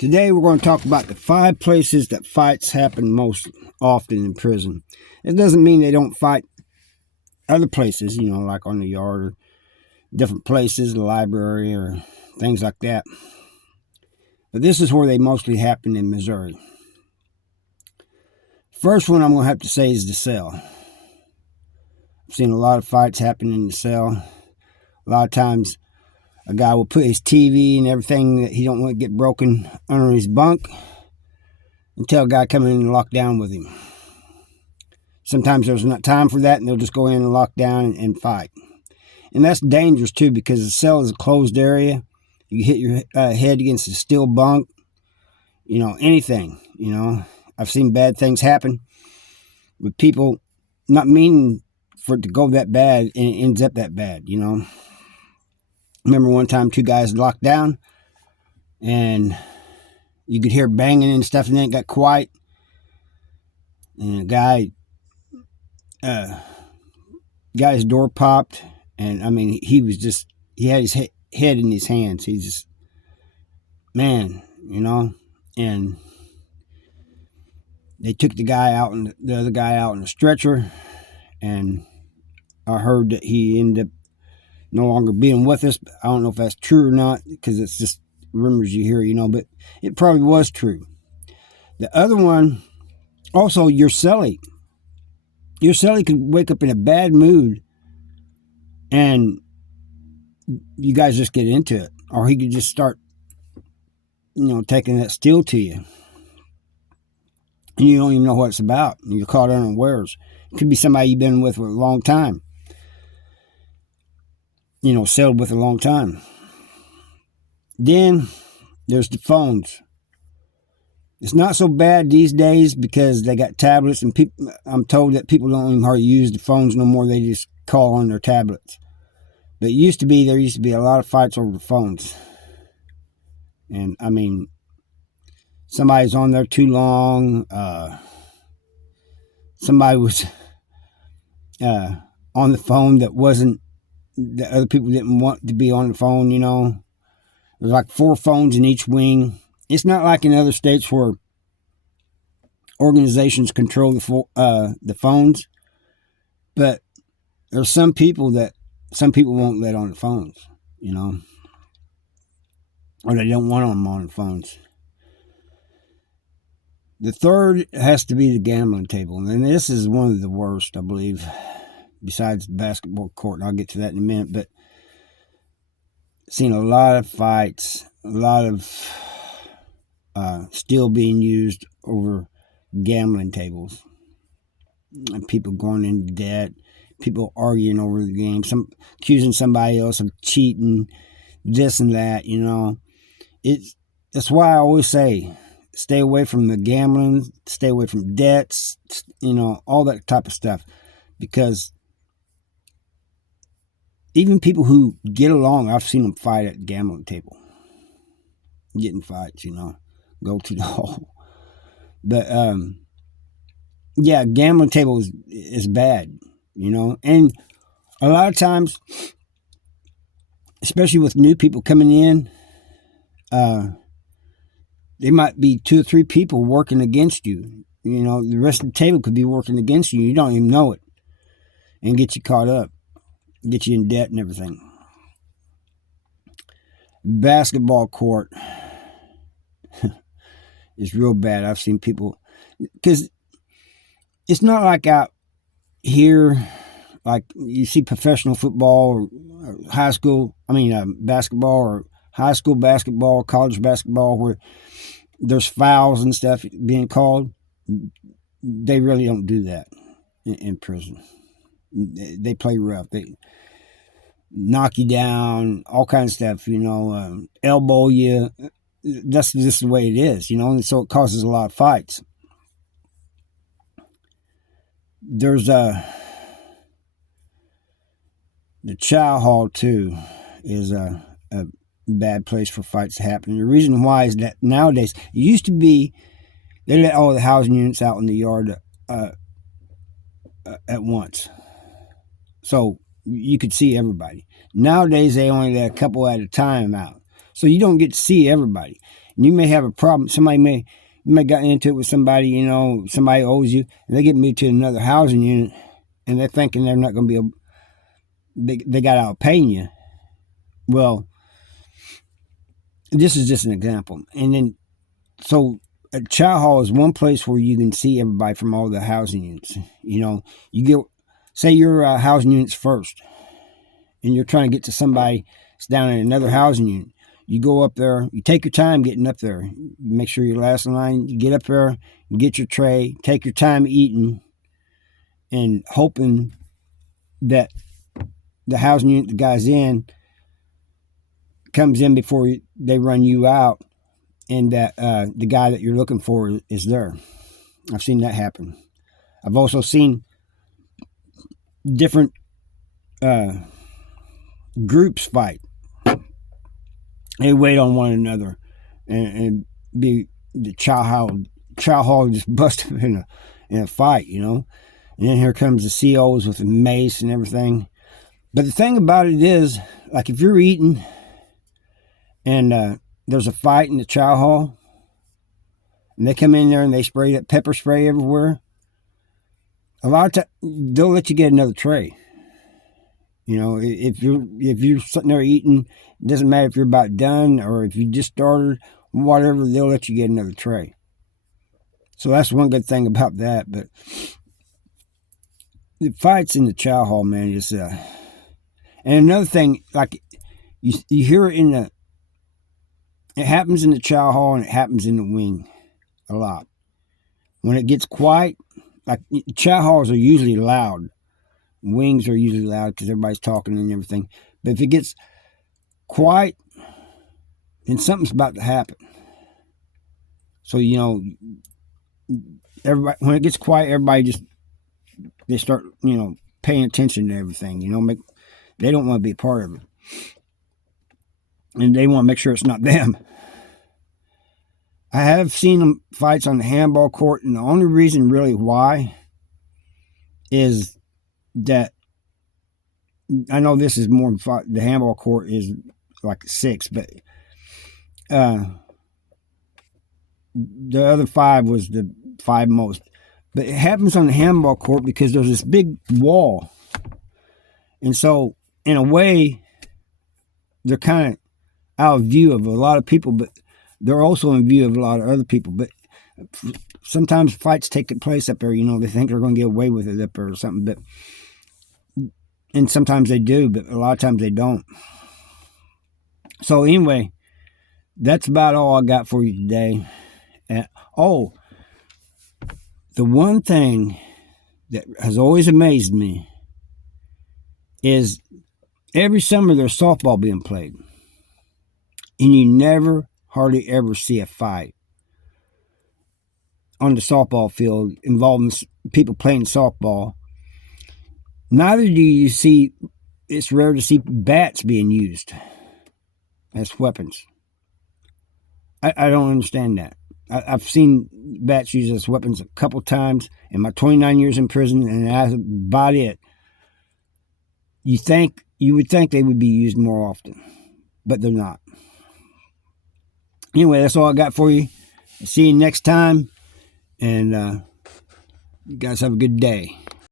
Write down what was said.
Today we're going to talk about the 5 places that fights happen most often in prison. It doesn't mean they don't fight other places, like on the yard or different places, the library or things like that. But this is where they mostly happen in Missouri. First one I'm going to have to say is the Zcell. I've seen a lot of fights happen in the Zcell. A lot of times a guy will put his TV and everything that he don't want to get broken under his bunk and tell a guy come in and lock down with him. Sometimes there's not time for that and they'll just go in and lock down and fight. And that's dangerous too, because the cell is a closed area. You hit your head against a steel bunk, anything, I've seen bad things happen with people not meaning for it to go that bad, and it ends up that bad, Remember one time 2 guys locked down and you could hear banging and stuff, and then it got quiet. And a guy, his door popped, and he had his head in his hands. He's just, man, and they took the other guy out in a stretcher, and I heard that he ended up no longer being with us. I don't know if that's true or not, because it's just rumors you hear, but it probably was true. The other one, also your cellie. Your cellie could wake up in a bad mood and you guys just get into it. Or he could just start, taking that steel to you. And you don't even know what it's about. And you're caught unawares. It could be somebody you've been with for a long time. Sailed with a long time. Then there's the phones. It's not so bad these days because they got tablets, and I'm told that people don't even hardly use the phones no more. They just call on their tablets. But there used to be a lot of fights over the phones. And somebody's on there too long. Somebody was on the phone that other people didn't want to be on the phone, There's like 4 phones in each wing. It's not like in other states where organizations control the phones, but there's some people won't let on the phones, or they don't want them on the phones. The third has to be the gambling table, and this is one of the worst, I believe, besides the basketball court, and I'll get to that in a minute. But seen a lot of fights, a lot of steel being used over gambling tables, and people going into debt, people arguing over the game, accusing somebody else of cheating, this and that. That's why I always say, stay away from the gambling, stay away from debts, all that type of stuff, because even people who get along, I've seen them fight at the gambling table, getting fights, go to the hole. But gambling table is bad, and a lot of times, especially with new people coming in, there might be 2 or 3 people working against you. The rest of the table could be working against you. You don't even know it, and get you caught up, get you in debt and everything. Basketball court is real bad. I've seen people, because it's not like out here, like you see professional football or high school, basketball, or high school basketball, college basketball, where there's fouls and stuff being called. They really don't do that in prison. They play rough. They knock you down, all kinds of stuff, elbow you. That's just the way it is, and so it causes a lot of fights. There's the chow hall too is a bad place for fights to happen. The reason why is that nowadays, it used to be they let all the housing units out in the yard at once, so you could see everybody. Nowadays they only let a couple at a time out, so you don't get to see everybody. And you may have a problem. You may get into it with somebody, somebody owes you, and they get moved to another housing unit, and they're thinking they're not going to be able, they got out paying you. Well, this is just an example. And then, so a chow hall is one place where you can see everybody from all the housing units. Say your housing unit's first, and you're trying to get to somebody that's down in another housing unit. You go up there, you take your time getting up there. You make sure you're last in line. You get up there, you get your tray, take your time eating, and hoping that the housing unit the guy's in comes in before they run you out, and that the guy that you're looking for is there. I've seen that happen. I've also seen different groups fight. They wait on one another, and be the chow hall just bust up in a fight, And then here comes the COs with the mace and everything. But the thing about it is, like, if you're eating and there's a fight in the chow hall, and they come in there and they spray that pepper spray everywhere, a lot of times they'll let you get another tray. If you're sitting there eating, it doesn't matter if you're about done or if you just started, whatever, they'll let you get another tray. So that's one good thing about that. But the fights in the chow hall, man, is and another thing, like you hear it it happens in the chow hall and it happens in the wing a lot. When it gets quiet, like chow halls are usually loud. Wings are usually loud because everybody's talking and everything. But if it gets quiet, then something's about to happen. So, everybody, when it gets quiet, everybody they start, paying attention to everything. They don't want to be a part of it. And they want to make sure it's not them. I have seen fights on the handball court, and the only reason really why is that I know this is more than five. The handball court is like 6, but the other 5 was the 5 most. But it happens on the handball court because there's this big wall, and so in a way, they're kind of out of view of a lot of people, but they're also in view of a lot of other people. But sometimes fights take place up there. They think they're going to get away with it up there or something, and sometimes they do, but a lot of times they don't. So anyway, that's about all I got for you today. The one thing that has always amazed me is every summer there's softball being played, and you hardly ever see a fight on the softball field involving people playing softball. Neither do you see, it's rare to see bats being used as weapons. I don't understand that. I've seen bats used as weapons a couple times in my 29 years in prison, and that's about it. You would think they would be used more often, but they're not. Anyway, that's all I got for you. See you next time, and you guys have a good day.